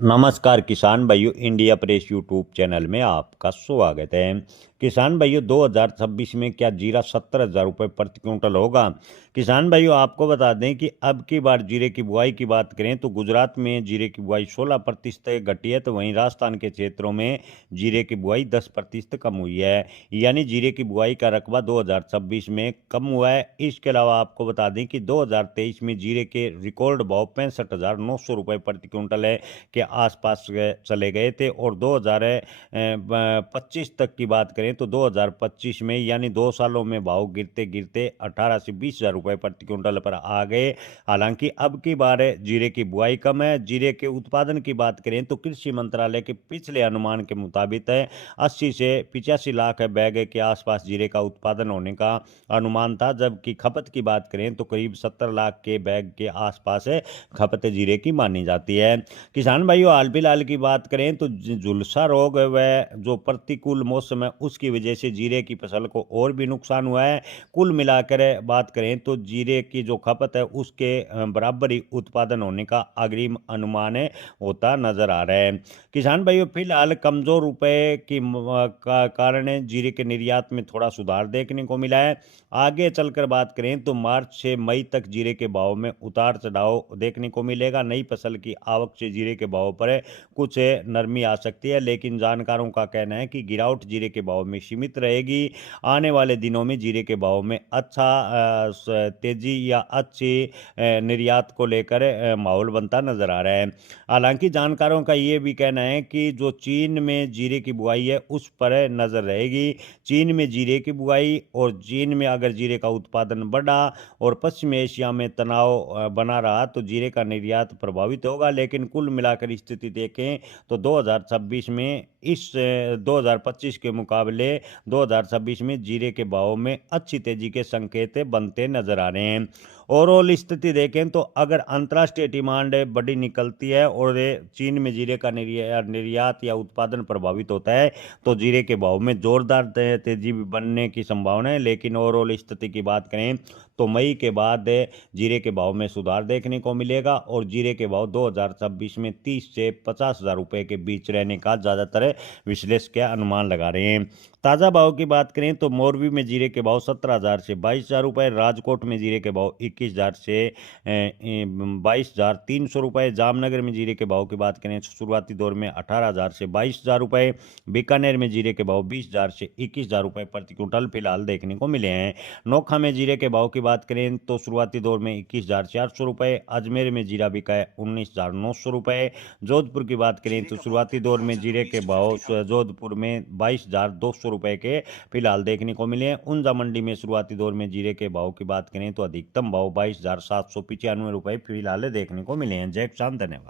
नमस्कार किसान भाइयों, इंडिया प्रेस यूट्यूब चैनल में आपका स्वागत है। किसान भाइयों, 2026 में क्या जीरा 70,000 रुपये प्रति क्विंटल होगा? किसान भाइयों, आपको बता दें कि अब की बार जीरे की बुआई की बात करें तो गुजरात में जीरे की बुआई 16% घटी है, तो वहीं राजस्थान के क्षेत्रों में जीरे की बुआई 10% कम हुई है। यानी जीरे की बुआई का रकबा 2026 में कम हुआ है। इसके अलावा आपको बता दें कि 2023 में जीरे के रिकॉर्ड भाव 65,900 रुपये प्रति क्विंटल है के आसपास चले गए थे, और 2025 तक की बात करें तो 2025 में यानी 2 सालों में भाव गिरते गिरते 18 से 20,000 रुपये प्रति क्विंटल पर आ गए। हालांकि अब की बार जीरे की बुआई कम है। जीरे के उत्पादन की बात करें तो कृषि मंत्रालय के पिछले अनुमान के मुताबिक 80 से 85 लाख बैग के आसपास जीरे का उत्पादन होने का अनुमान था, जबकि खपत की बात करें तो करीब 70 लाख के बैग के आसपास खपत जीरे की मानी जाती है। किसान भाइयों, हाल फिलहाल की बात करें तो झुलसा रोग व जो प्रतिकूल मौसम है उसकी वजह से जीरे की फसल को और भी नुकसान हुआ है। कुल मिलाकर बात करें तो जीरे की जो खपत है उसके बराबर ही उत्पादन होने का अग्रिम अनुमान होता नजर आ रहा है। किसान भाइयों, फिलहाल कमजोर रुपए की कारण जीरे के निर्यात में थोड़ा सुधार देखने को मिला है। आगे चलकर बात करें तो मार्च से मई तक जीरे के भाव में उतार चढ़ाव देखने को मिलेगा। नई फसल की आवक से जीरे के भाव पर कुछ नरमी आ सकती है, लेकिन जानकारों का कहना है कि गिरावट जीरे के भाव में सीमित रहेगी। आने वाले दिनों में जीरे के भाव में तेजी या अच्छी निर्यात को लेकर माहौल बनता नजर आ रहा है। हालांकि जानकारों का ये भी कहना है कि जो चीन में जीरे की बुआई है उस पर नजर रहेगी। चीन में जीरे की बुआई और चीन में अगर जीरे का उत्पादन बढ़ा और पश्चिम एशिया में तनाव बना रहा तो जीरे का निर्यात प्रभावित होगा। लेकिन कुल मिलाकर स्थिति देखें तो 2026 में 2025 के मुकाबले 2026 में जीरे के भाव में अच्छी तेजी के संकेत बनते नजर आ रहे हैं। ओवरऑल स्थिति देखें तो अगर अंतर्राष्ट्रीय डिमांड बड़ी निकलती है और चीन में जीरे का निर्यात या उत्पादन प्रभावित होता है तो जीरे के भाव में जोरदार तेजी बनने की संभावना है। लेकिन ओवरऑल स्थिति की बात करें तो मई के बाद जीरे के भाव में सुधार देखने को मिलेगा और जीरे के भाव 2026 में 30 से 50,000 रुपये के बीच रहने का ज़्यादातर विश्लेषक अनुमान लगा रहे हैं। ताज़ा भाव की बात करें तो मोरबी में जीरे के भाव 17,000 से 22,000 रुपये, राजकोट में जीरे के भाव 21,000 से 22,300 रुपये, जामनगर में जीरे के भाव की बात करें तो शुरुआती दौर में 18,000 से 22,000 रुपये, बीकानेर में जीरे के भाव 20,000 से 21,000 रुपये प्रति क्विंटल फिलहाल देखने को मिले हैं। नोखा में जीरे के भाव की बात करें तो शुरुआती दौर में 21,400 रुपये, अजमेर में जीरा बिका है 19,900 रुपये, जोधपुर की बात करें तो शुरुआती दौर में जीरे के भाव जोधपुर में 22,200 रुपये के फिलहाल देखने को मिले हैं। ऊंजा मंडी में शुरुआती दौर में जीरे के भाव की बात करें तो अधिकतम भाव 22,795 रुपये फिलहाल देखने को मिले हैं। जय किसान, धन्यवाद।